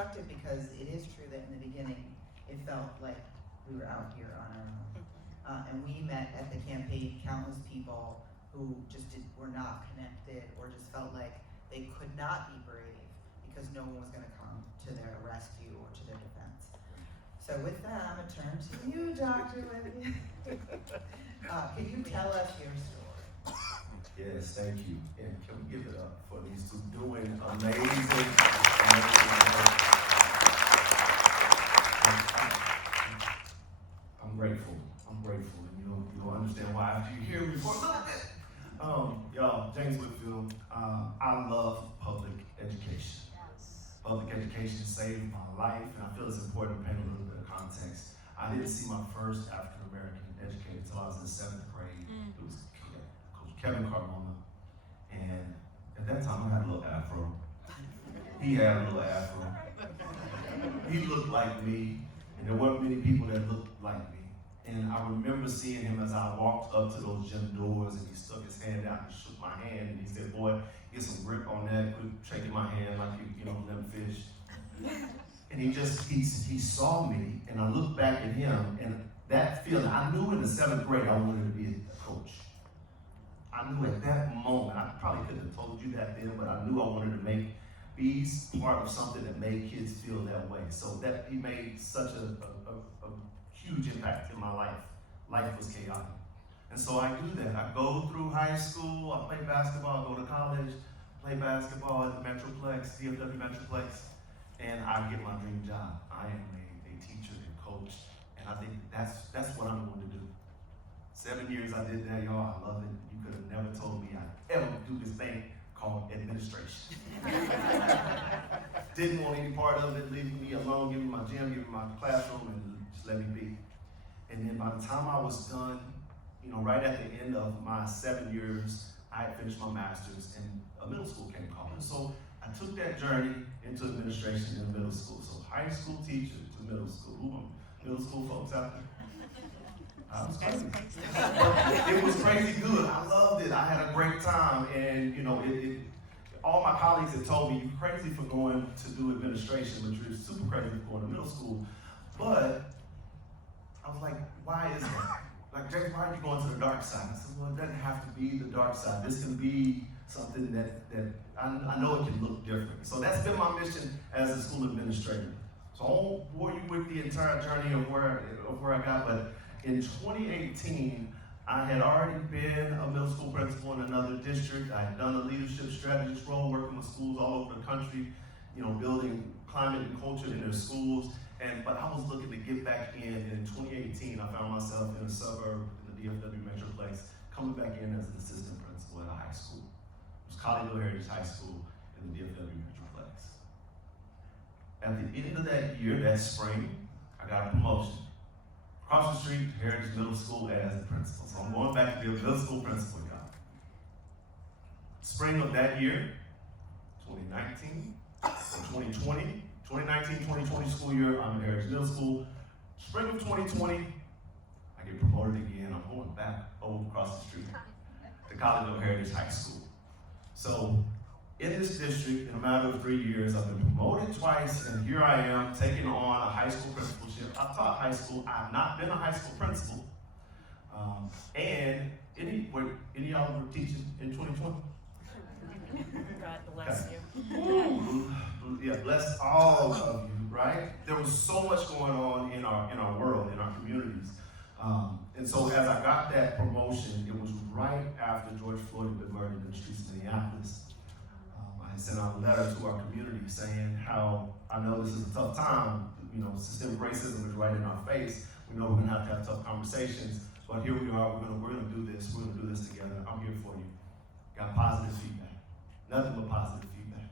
constructive because it is true that in the beginning, it felt like we were out here on our own. And we met at the campaign countless people who just were not connected or just felt like they could not be brave because no one was going to come to their rescue or to their defense. So with that, I'm going to turn to you, Dr. Libby. Can you tell us your story? Yes, thank you. And can we give it up for these two doing amazing work. I'm grateful. And you'll understand why after you hear me for a little bit. Y'all, James Whitfield, I love public education. Public education saved my life, and I feel it's important to paint a little bit of context. I didn't see my first African American educator until I was in 7th grade. It was Coach Kevin Carmona, and at that time I had a little afro. He had a little afro. He looked like me, and there weren't many people that looked like me. And I remember seeing him as I walked up to those gym doors, and he stuck his hand out and shook my hand, and he said, "Boy, get some grip on that, quit shaking my hand like you limp fish." And he saw me, and I looked back at him, and that feeling, I knew in the 7th grade I wanted to be a coach. I knew at that moment, I probably couldn't have told you that then, but I knew I wanted to be part of something that made kids feel that way. So that he made such a huge impact in my life. Life was chaotic. And so I do that. I go through high school, I play basketball, I go to college, play basketball at the Metroplex, DFW Metroplex, and I get my dream job. I am a teacher and coach, and I think that's what I'm going to do. 7 years I did that, y'all. I love it. You could have never told me I'd ever do this thing called administration. Didn't want any part of it, leaving me alone, giving me my gym, giving me my classroom, and just let me be. And then by the time I was done, right at the end of my 7 years, I had finished my master's, and a middle school came calling. So I took that journey into administration in middle school. So high school teacher to middle school. Who are middle school folks out there? I was crazy. It was crazy good. I loved it. I had a great time, and all my colleagues had told me, "You're crazy for going to do administration, but you're super crazy for going to middle school." But I was like, "Why is that? Like, James, why are you going to the dark side?" I said, "Well, it doesn't have to be the dark side. This can be something that I know it can look different." So that's been my mission as a school administrator. So I won't bore you with the entire journey of where I got, but in 2018, I had already been a middle school principal in another district. I had done a leadership strategist role, working with schools all over the country, building climate and culture in their schools. But I was looking to get back in, and in 2018, I found myself in a suburb in the DFW Metroplex, coming back in as an assistant principal at a high school. It was Colleyville Heritage High School in the DFW Metroplex. At the end of that year, that spring, I got a promotion. Across the street, Heritage Middle School as the principal. So I'm going back to be a middle school principal, y'all. Spring of that year, 2019 or 2020, 2019-2020 school year, I'm at Heritage Middle School. Spring of 2020, I get promoted again. I'm going back over across the street to Colleyville Heritage High School. So in this district, in a matter of 3 years, I've been promoted twice, and here I am taking on a high school principalship. I've taught high school. I've not been a high school principal. And any of y'all were teaching in 2020? God bless you. Ooh, yeah, bless all of you, right? There was so much going on in our world, in our communities. And so as I got that promotion, it was right after George Floyd had been murdered in the streets of Minneapolis. I sent out a letter to our community saying how I know this is a tough time. Systemic racism is right in our face. We know we're gonna have tough conversations, but here we are. We're gonna do this. We're gonna do this together. I'm here for you. Got positive feedback. Nothing but positive feedback.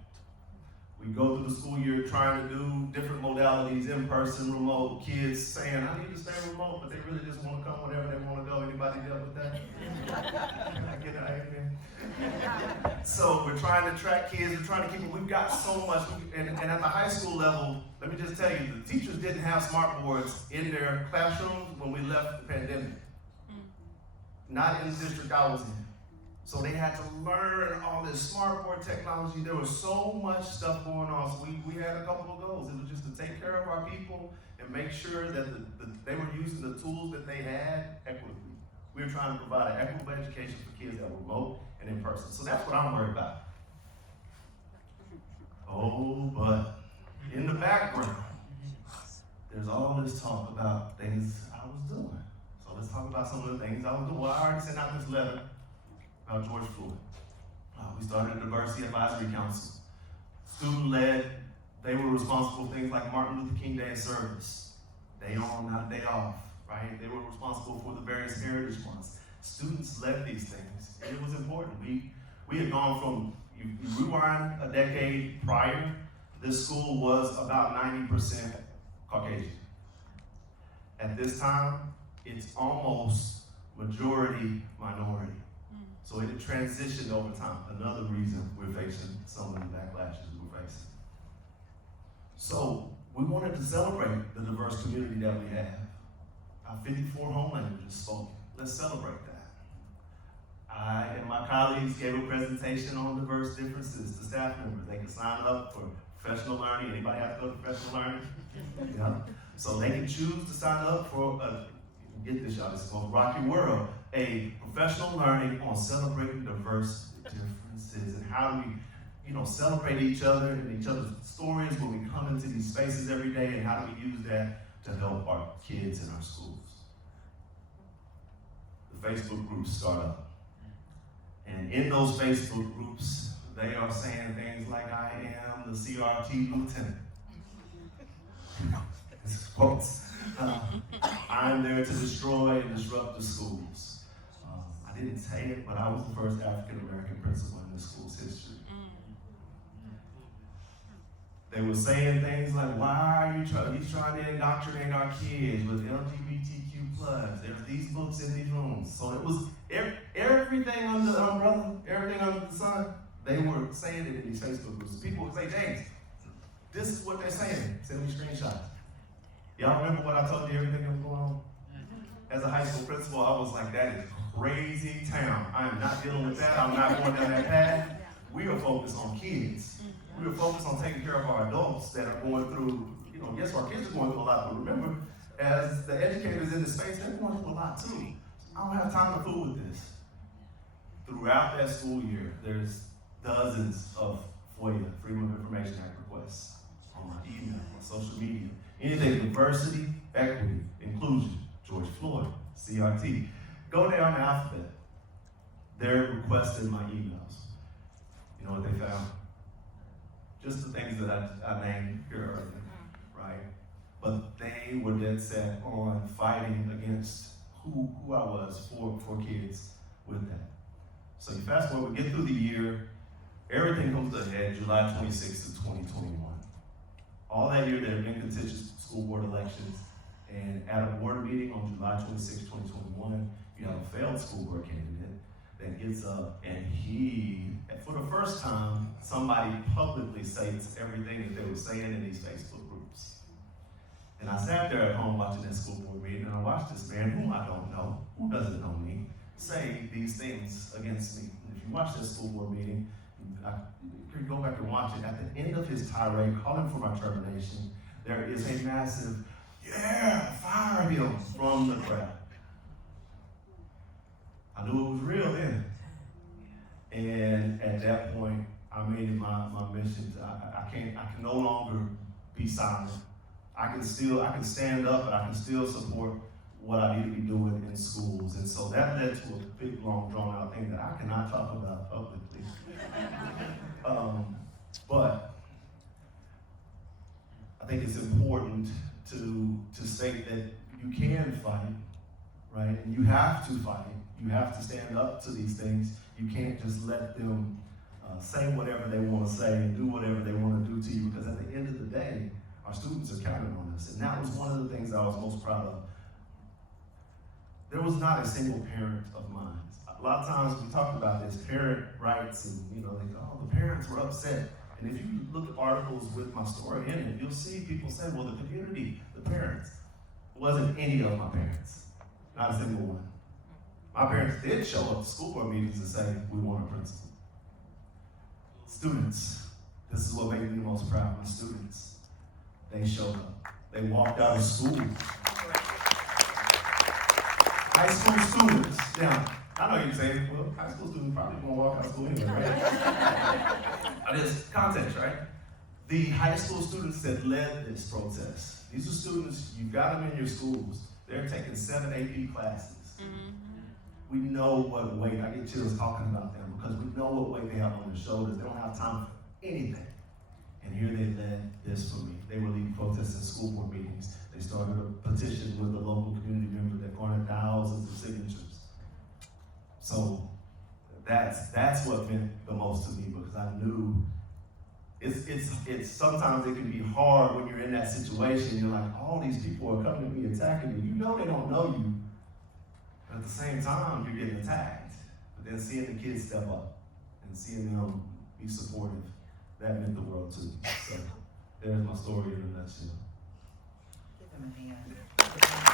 We go through the school year trying to do different modalities, in-person, remote. Kids saying, "I need to stay remote," but they really just want to come whenever they want to go. Anybody dealt with that? Can I get an amen? So we're trying to track kids. We're trying to keep them. We've got so much. And at the high school level, let me just tell you, the teachers didn't have smart boards in their classrooms when we left the pandemic. Not in the district I was in. So they had to learn all this smart board technology. There was so much stuff going on. So we had a couple of goals. It was just to take care of our people and make sure that they were using the tools that they had equitably. We were trying to provide an equitable education for kids that were remote and in person. So that's what I'm worried about. Oh, but in the background, there's all this talk about things I was doing. So let's talk about some of the things I was doing. Well, I already sent out this letter about George Floyd. We started a diversity advisory council. Student-led, they were responsible for things like Martin Luther King Day of Service, day on, not day off, right? They were responsible for the various heritage months. Students led these things, and it was important. We had gone from, you rewind a decade prior, this school was about 90% Caucasian. At this time, it's almost majority minority. So it had transitioned over time. Another reason we're facing some of the backlashes we're facing. So we wanted to celebrate the diverse community that we have. Our 54 home languages spoken. Let's celebrate that. I and my colleagues gave a presentation on diverse differences to staff members. They can sign up for professional learning. Anybody have to go to professional learning? Yeah. So they can choose to sign up for get this, y'all, this is called Rocky World, a professional learning on celebrating diverse differences and how do we, celebrate each other and each other's stories when we come into these spaces every day, and how do we use that to help our kids in our schools. The Facebook groups start up. And in those Facebook groups, they are saying things like, I am the CRT lieutenant. This is quotes. I'm there to destroy and disrupt the schools. I didn't say it, but I was the first African-American principal in the school's history. They were saying things like, why are you trying to indoctrinate our kids with LGBTQ+? There's these books in these rooms. So it was everything under the umbrella, everything under the sun. They were saying it in these Facebook groups. People would say, James, this is what they're saying. Send me screenshots. Y'all remember what I told you, everything that was going on? As a high school principal, I was like, that is crazy town. I am not dealing with that. I'm not going down that path. We are focused on kids. We are focused on taking care of our adults that are going through, yes, our kids are going through a lot, but remember, as the educators in the space, they're going through a lot too. I don't have time to fool with this. Throughout that school year, there's dozens of FOIA, Freedom of Information Act requests on my email, on social media. Anything diversity, equity, inclusion, George Floyd, CRT. Go down the alphabet. They're requesting my emails. You know what they found? Just the things that I named here earlier, right? But they were dead set on fighting against who I was for kids with that. So you fast forward, we get through the year, everything comes to a head July 26th of 2021. All that year there have been contentious school board elections, and at a board meeting on July 26, 2021, you have a failed school board candidate that gets up and for the first time, somebody publicly states everything that they were saying in these Facebook groups. And I sat there at home watching that school board meeting, and I watched this man whom I don't know, who doesn't know me, say these things against me. And if you watch this school board meeting, you can go back and watch it. At the end of his tirade, calling for my termination, there is a massive, yeah, fire him from the crowd. I knew it was real then. And at that point, I made it my mission. I can no longer be silent. I can stand up, but I can still support what I need to be doing in schools. And so that led to a big, long, drawn out thing that I cannot talk about publicly. But I think it's important to state that you can fight, right? And you have to fight. You have to stand up to these things. You can't just let them say whatever they want to say and do whatever they want to do to you, because at the end of the day, our students are counting on us. And that was one of the things I was most proud of. There was not a single parent of mine. A lot of times we talk about this, parent rights, and they go, oh, the parents were upset. And if you look at articles with my story in it, you'll see people say, well, the community, the parents, it wasn't any of my parents, not a single one. My parents did show up to school board meetings and say, we want a principal. Students, this is what made me the most proud. My students, they showed up. They walked out of school. High school students, now, I know you're saying, well, high school students probably won't walk out of school anyway, right? There's context, right? The high school students that led this protest, these are students, you've got them in your schools. They're taking 7 AP classes. We know what weight, I get chills talking about them because we know what weight they have on their shoulders. They don't have time for anything. And here they led this for me. They were leading protests in school board meetings. They started a petition with a local community member that garnered thousands of signatures. So that's what meant the most to me because I knew it's sometimes it can be hard when you're in that situation. You're like, all these people are coming at me, attacking me. You know they don't know you. But at the same time, you're getting attacked. But then seeing the kids step up and seeing them be supportive, that meant the world to me. So there's my story in a nutshell. Give him a hand.